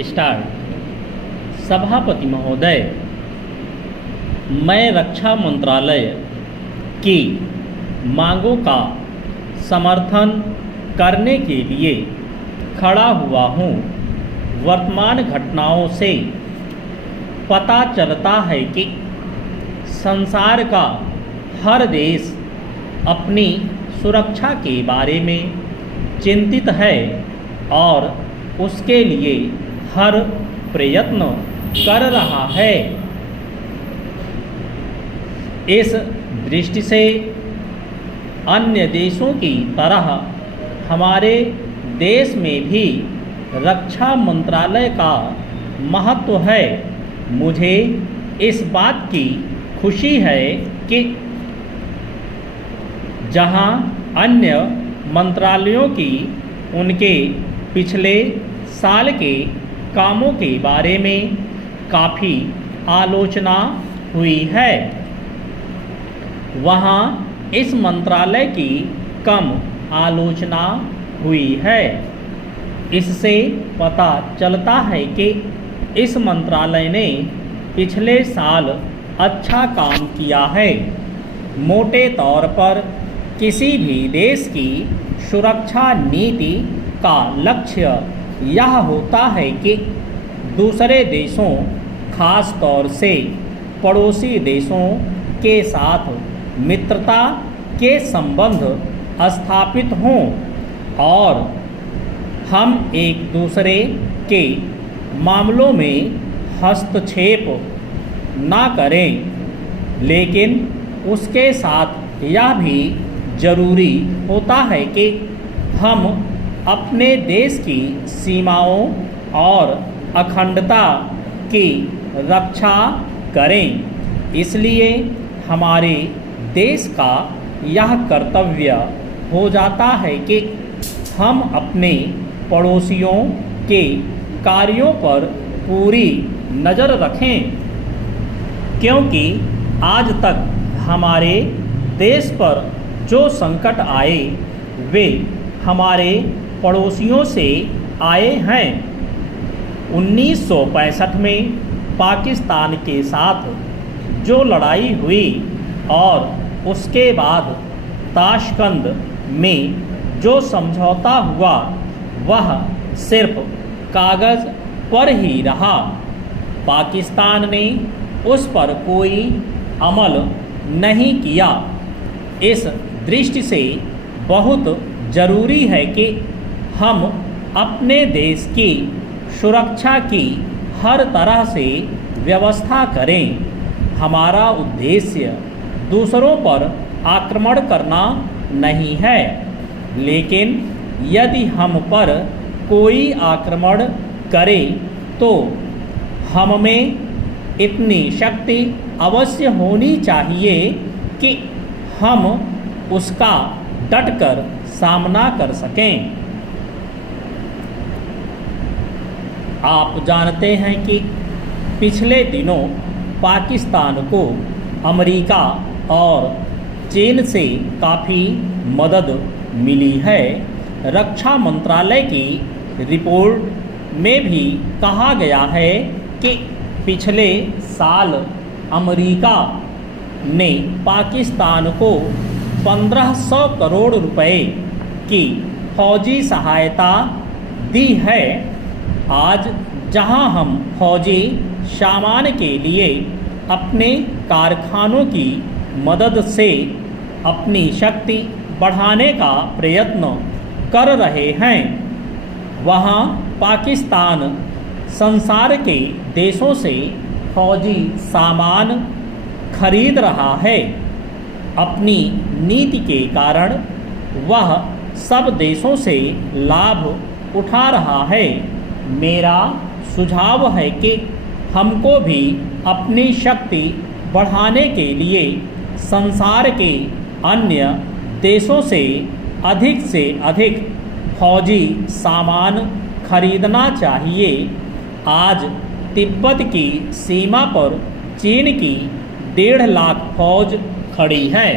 Start. सभापति महोदय, मैं रक्षा मंत्रालय की मांगों का समर्थन करने के लिए खड़ा हुआ हूँ। वर्तमान घटनाओं से पता चलता है कि संसार का हर देश अपनी सुरक्षा के बारे में चिंतित है और उसके लिए हर प्रयत्न कर रहा है। इस दृष्टि से अन्य देशों की तरह हमारे देश में भी रक्षा मंत्रालय का महत्व है। मुझे इस बात की खुशी है कि जहां अन्य मंत्रालयों की उनके पिछले साल के कामों के बारे में काफ़ी आलोचना हुई है, वहां इस मंत्रालय की कम आलोचना हुई है। इससे पता चलता है कि इस मंत्रालय ने पिछले साल अच्छा काम किया है। मोटे तौर पर किसी भी देश की सुरक्षा नीति का लक्ष्य यह होता है कि दूसरे देशों, खास तौर से पड़ोसी देशों के साथ मित्रता के संबंध स्थापित हों और हम एक दूसरे के मामलों में हस्तक्षेप ना करें। लेकिन उसके साथ यह भी जरूरी होता है कि हम अपने देश की सीमाओं और अखंडता की रक्षा करें। इसलिए हमारे देश का यह कर्तव्य हो जाता है कि हम अपने पड़ोसियों के कार्यों पर पूरी नज़र रखें, क्योंकि आज तक हमारे देश पर जो संकट आए वे हमारे पड़ोसियों से आए हैं। 1965 में पाकिस्तान के साथ जो लड़ाई हुई और उसके बाद ताशकंद में जो समझौता हुआ वह सिर्फ कागज़ पर ही रहा। पाकिस्तान ने उस पर कोई अमल नहीं किया। इस दृष्टि से बहुत ज़रूरी है कि हम अपने देश की सुरक्षा की हर तरह से व्यवस्था करें। हमारा उद्देश्य दूसरों पर आक्रमण करना नहीं है, लेकिन यदि हम पर कोई आक्रमण करे तो हम में इतनी शक्ति अवश्य होनी चाहिए कि हम उसका डटकर सामना कर सकें। आप जानते हैं कि पिछले दिनों पाकिस्तान को अमेरिका और चीन से काफ़ी मदद मिली है। रक्षा मंत्रालय की रिपोर्ट में भी कहा गया है कि पिछले साल अमेरिका ने पाकिस्तान को 1500 करोड़ रुपए की फौजी सहायता दी है। आज जहां हम फौजी सामान के लिए अपने कारखानों की मदद से अपनी शक्ति बढ़ाने का प्रयत्न कर रहे हैं, वहां पाकिस्तान संसार के देशों से फौजी सामान खरीद रहा है। अपनी नीति के कारण वह सब देशों से लाभ उठा रहा है। मेरा सुझाव है कि हमको भी अपनी शक्ति बढ़ाने के लिए संसार के अन्य देशों से अधिक फौजी सामान खरीदना चाहिए। आज तिब्बत की सीमा पर चीन की 1.5 लाख फौज खड़ी है।